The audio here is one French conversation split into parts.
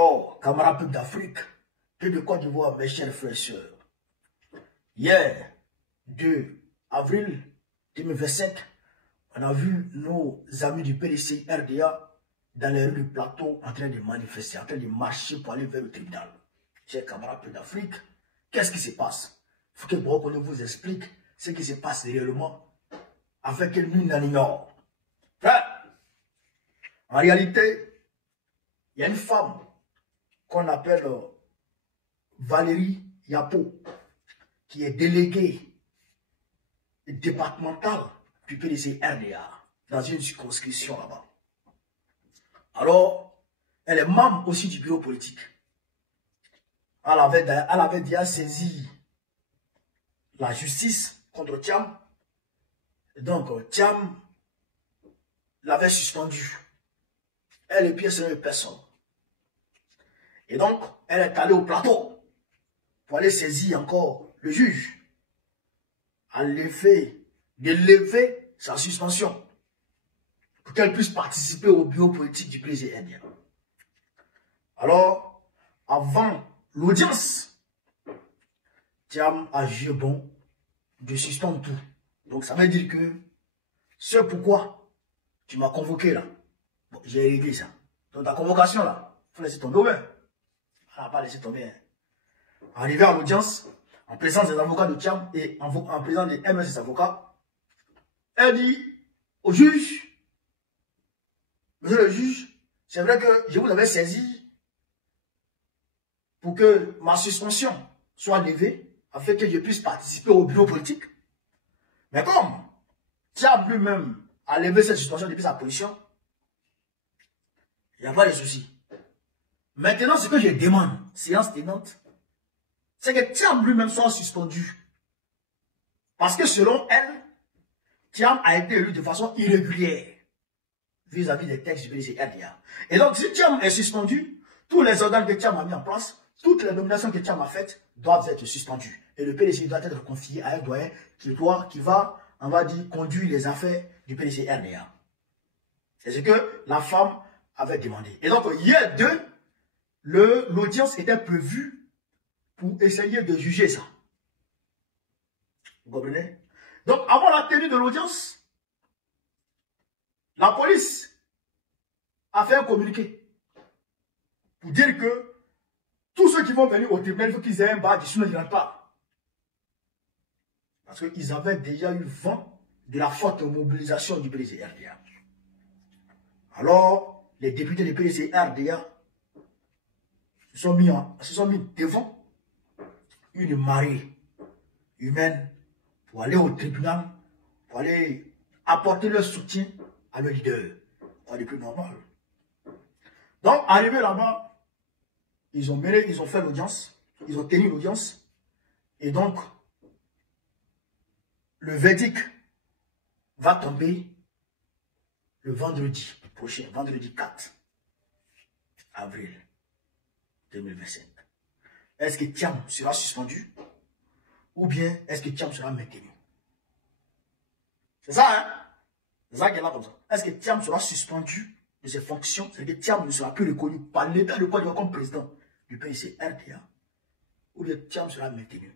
Alors, camarades d'Afrique, et de Côte d'Ivoire, mes chers frères et sœurs, hier, 2 avril 2025, on a vu nos amis du PDC RDA dans les rues du plateau en train de manifester, en train de marcher pour aller vers le tribunal. Chers camarades d'Afrique, qu'est-ce qui se passe? Il faut que Boko vous explique ce qui se passe réellement avec nul n'en ignore. En réalité, il y a une femme qu'on appelle Valérie Yapo, qui est déléguée départementale du PDC RDA dans une circonscription là-bas. Alors, elle est membre aussi du bureau politique. Elle avait déjà saisi la justice contre Thiam. Donc, Thiam l'avait suspendu. Elle est bien seule personne. Et donc, elle est allée au plateau pour aller saisir encore le juge à l'effet de lever sa suspension pour qu'elle puisse participer au bureau politique du président. Alors, avant l'audience, Thiam a jugé bon de suspendre tout. Donc, ça veut dire que c'est pourquoi tu m'as convoqué là. Bon, j'ai réglé ça. Donc, ta convocation là, il faut laisser tomber. Ouais. On n'a pas laissé tomber. Hein. Arrivé à l'audience, en présence des avocats de Thiam et en présence des MS et des avocats, elle dit au juge, monsieur le juge, c'est vrai que je vous avais saisi pour que ma suspension soit levée afin que je puisse participer au bureau politique. Mais comme Thiam lui-même a levé cette suspension depuis sa position, il n'y a pas de souci. Maintenant, ce que je demande, séance tenante, c'est que Thiam lui-même soit suspendu. Parce que selon elle, Thiam a été élu de façon irrégulière vis-à-vis des textes du PDC RDA. Et donc, si Thiam est suspendu, tous les organes que Thiam a mis en place, toutes les nominations que Thiam a faites doivent être suspendues. Et le PDC doit être confié à un doyen qui va, on va dire, conduire les affaires du PDC RDA. C'est ce que la femme avait demandé. Et donc, hier 2, l'audience était prévue pour essayer de juger ça. Vous comprenez? Donc, avant la tenue de l'audience, la police a fait un communiqué pour dire que tous ceux qui vont venir au tribunal, il faut qu'ils aient un badge, sinon ils ne rentrent pas. Parce qu'ils avaient déjà eu vent de la forte mobilisation du PDC RDA. Alors, les députés du PDC RDA se sont mis devant une marée humaine pour aller au tribunal, pour aller apporter leur soutien à leur leader. Pas le plus normal. Donc, arrivé là-bas, ils ont fait l'audience, ils ont tenu l'audience, et donc, le verdict va tomber le vendredi prochain, vendredi 4 avril 2025. Est-ce que Thiam sera suspendu ou bien est-ce que Thiam sera maintenu? C'est ça, hein? C'est ça qui est là comme ça. Est-ce que Thiam sera suspendu de ses fonctions? C'est-à-dire que Thiam ne sera plus reconnu par l'État de Côte d'Ivoire comme président du PDC RDA ou bien Thiam sera maintenu?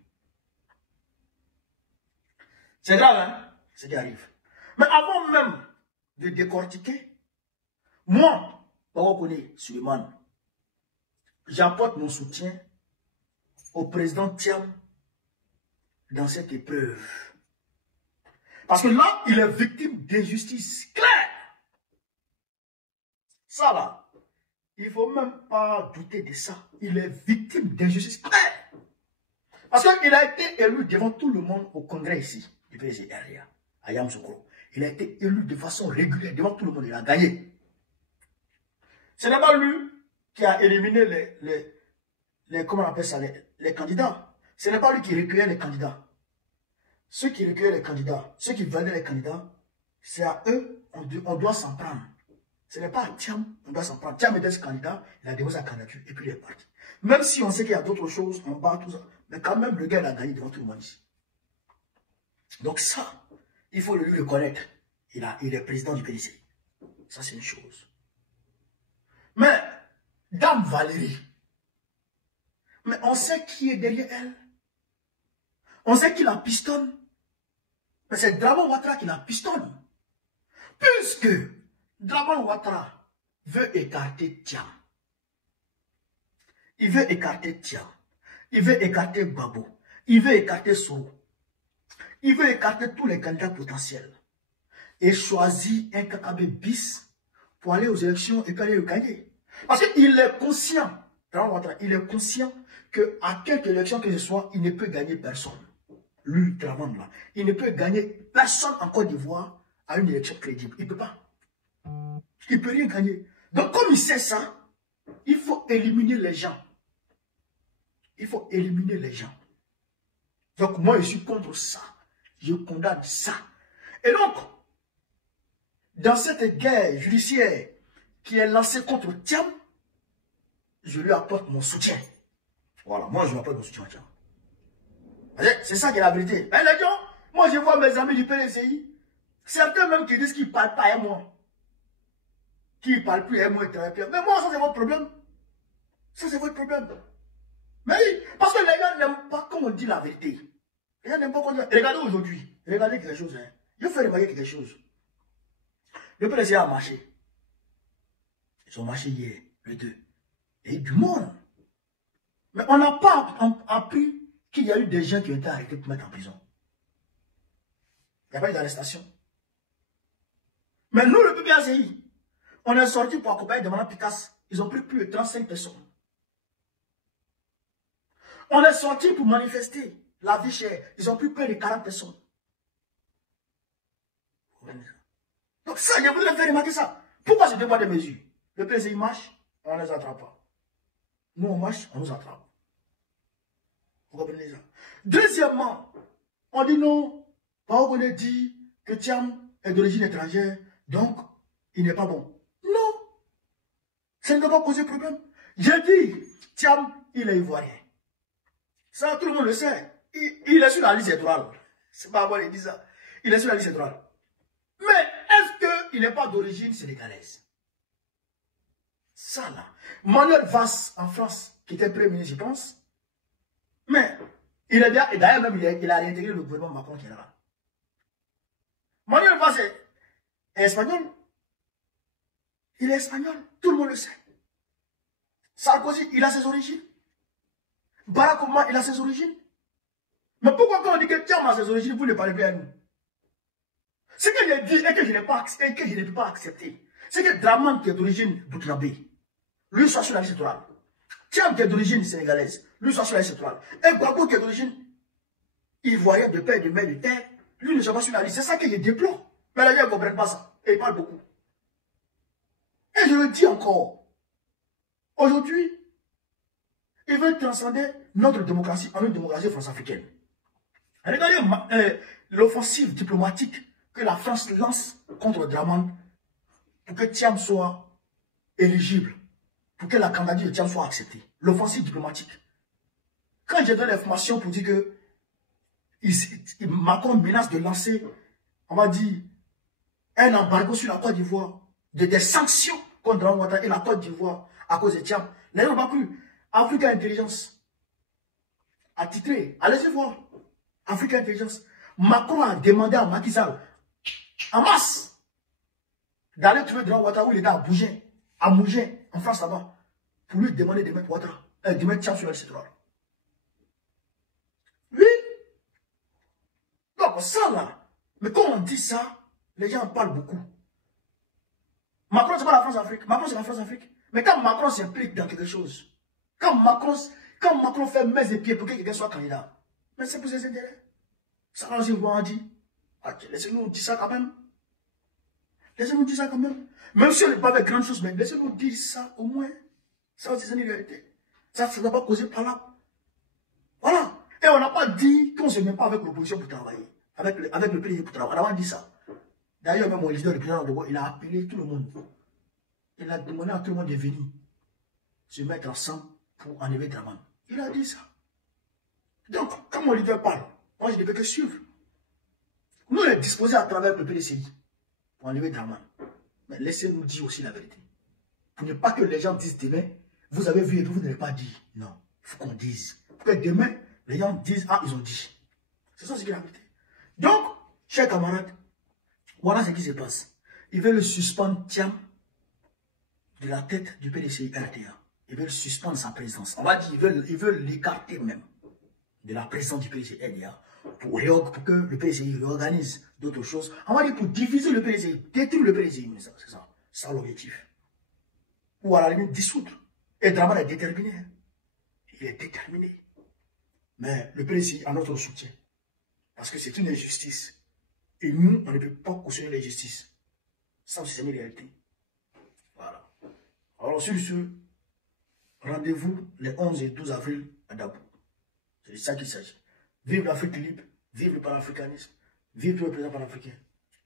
C'est grave, hein? Ce qui arrive. Mais avant même de décortiquer, moi, on connaît Suleiman, j'apporte mon soutien au président Thiam dans cette épreuve. Parce que là, il est victime d'injustice claire. Ça là, il ne faut même pas douter de ça. Il est victime d'injustice claire. Parce qu'il a été élu devant tout le monde au congrès ici, du PDC RDA, à Yamoussoukro. Il a été élu de façon régulière devant tout le monde. Il a gagné. Ce n'est pas lui qui a éliminé comment on appelle ça, les candidats. Ce n'est pas lui qui recueillait les candidats. Ceux qui recueillaient les candidats, ceux qui validaient les candidats, c'est à eux, on doit s'en prendre. Ce n'est pas à Thiam, on doit s'en prendre. Thiam était ce candidat, il a déposé sa candidature et puis il est parti. Même si on sait qu'il y a d'autres choses, on bat tout ça, mais quand même, le gars, il a gagné devant tout le monde ici. Donc ça, il faut le lui reconnaître. Il est président du PDC. Ça, c'est une chose. Mais, Dame Valérie. Mais on sait qui est derrière elle. On sait qui la pistonne. Mais c'est Draman Ouattara qui la pistonne. Puisque Draman Ouattara veut écarter Thiam. Il veut écarter Thiam. Il veut écarter Babo. Il veut écarter Soro. Il veut écarter tous les candidats potentiels. Et choisir un KKB bis pour aller aux élections et aller le gagner. Parce qu'il est conscient, il est conscient qu'à quelque élection que ce soit, il ne peut gagner personne. Lui, Draman, là, il ne peut gagner personne en Côte d'Ivoire à une élection crédible. Il ne peut pas. Il ne peut rien gagner. Donc, comme il sait ça, il faut éliminer les gens. Il faut éliminer les gens. Donc, moi, je suis contre ça. Je condamne ça. Et donc, dans cette guerre judiciaire qui est lancée contre Thiam, je lui apporte mon soutien. Voilà, moi, je lui apporte mon soutien à Thiam. C'est ça qui est la vérité. Mais les gens, moi, je vois mes amis du PDCI, certains même qui disent qu'ils ne parlent pas à moi. Qui ne parlent plus à moi et travaillent plus. Mais moi, ça, c'est votre problème. Ça, c'est votre problème. Mais oui, parce que les gens n'aiment pas quand on dit la vérité. Les gens n'aiment pas quand on dit. Regardez aujourd'hui. Regardez quelque chose. Hein. Je fais remarquer quelque chose. Le PDCI a marché. Ils ont marché hier, les deux. Et du monde. Mais on n'a pas appris qu'il y a eu des gens qui ont été arrêtés pour mettre en prison. Il n'y a pas eu d'arrestation. Mais nous, le PPACI, on est sorti pour accompagner des malades Picasso. Ils ont pris plus de 35 personnes. On est sorti pour manifester la vie chère. Ils ont pris près de 40 personnes. Donc ça, je voudrais faire remarquer ça. Pourquoi ce débat de mesures? Le PCI marche, on ne les attrape pas. Nous, on marche, on nous attrape. Vous comprenez ça? Deuxièmement, on dit non. On dit que Thiam est d'origine étrangère, donc il n'est pas bon. Non. Ça ne doit pas poser problème. J'ai dit, Thiam, il est ivoirien. Ça, tout le monde le sait. Il est sur la liste étoile. C'est pas moi qui dis ça. Il est sur la liste étoile. Mais est-ce qu'il n'est pas d'origine sénégalaise? Ça là. Manuel Valls en France, qui était premier ministre, je pense. Mais, il est bien, et d'ailleurs même, il a réintégré le gouvernement Macron qui est là. Manuel Valls est espagnol. Il est espagnol. Tout le monde le sait. Sarkozy, il a ses origines. Barack Obama, il a ses origines. Mais pourquoi quand on dit que Thiam a ses origines, vous ne parlez plus à nous? Ce que j'ai dit et que je ne peux pas accepter, c'est que Draman qui est d'origine burkinabé, lui soit sur la liste électorale. Thiam qui est d'origine sénégalaise, lui soit sur la liste électorale. Et Gbagbo qui est d'origine ivoirienne, de père, de mère, de terre, lui ne soit pas sur la liste. C'est ça que je déplore. Mais les gens ne comprennent pas ça. Et ils parlent beaucoup. Et je le dis encore. Aujourd'hui, ils veulent transcender notre démocratie en une démocratie france-africaine. Regardez l'offensive diplomatique que la France lance contre Draman pour que Thiam soit éligible, pour que la candidature de Thiam soit acceptée. L'offensive diplomatique. Quand j'ai donné l'information pour dire que Macron menace de lancer, on va dire, un embargo sur la Côte d'Ivoire, des sanctions contre Draman Ouattara et la Côte d'Ivoire à cause de Thiam, les gens n'ont pas cru. Africa Intelligence a titré, allez-y voir, Africa Intelligence. Macron a demandé à Macky Sall, en masse, d'aller trouver Draman Ouattara où il était à Mougins, en France là-bas, pour lui demander de mettre Ouattara, de mettre Thiam sur la liste électorale. Oui. Donc ça là, mais quand on dit ça, les gens en parlent beaucoup. Macron, c'est pas la France-Afrique. Macron, c'est la France-Afrique. Mais quand Macron s'implique dans quelque chose, quand Macron fait mains et pieds pour que quelqu'un soit candidat, mais c'est pour ses intérêts. Ça, on va dire. Laissez-nous dire ça quand même. Laissez-nous dire ça quand même. Même si on n'est pas avec grandes choses, mais laissez-nous dire ça au moins. Ça, c'est une réalité. Ça ne doit pas causer problème. Voilà. Et on n'a pas dit qu'on ne se met pas avec l'opposition pour travailler. Avec le pays pour travailler. On a dit ça. D'ailleurs, même mon leader, le président de Gaulle, il a appelé tout le monde. Il a demandé à tout le monde de venir se mettre ensemble pour enlever Draman. Il a dit ça. Donc, quand mon leader parle, moi je ne peux que suivre. Nous, on est disposés à travers le PDCI pour enlever Draman. Mais laissez-nous dire aussi la vérité. Pour ne pas que les gens disent demain, vous avez vu et vous n'avez pas dit. Non, il faut qu'on dise. Pour que demain, les gens disent, ah, ils ont dit. C'est ça ce qu'il a dit. Donc, chers camarades, voilà ce qui se passe. Ils veulent suspendre Thiam de la tête du PDCI RDA. Ils veulent suspendre sa présence. On va dire, ils veulent l'écarter même de la présence du PDCI RDA pour que le PDCI réorganise d'autres choses. On va dire pour diviser le PDCI, détruire le PDCI. C'est ça. C'est ça l'objectif. Ou à la limite dissoudre. Et Draman est déterminé. Il est déterminé. Mais le PDCI a notre soutien. Parce que c'est une injustice. Et nous, on ne peut pas cautionner l'injustice. Ça aussi, c'est une réalité. Voilà. Alors, sur ce, rendez-vous les 11 et 12 avril à Dabo. C'est de ça qu'il s'agit. Vive l'Afrique libre, vive le panafricanisme, vive le président panafricain.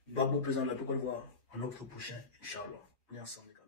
Babo, président de la Côte d'Ivoire, en octobre prochain, Inch'Allah. On est ensemble.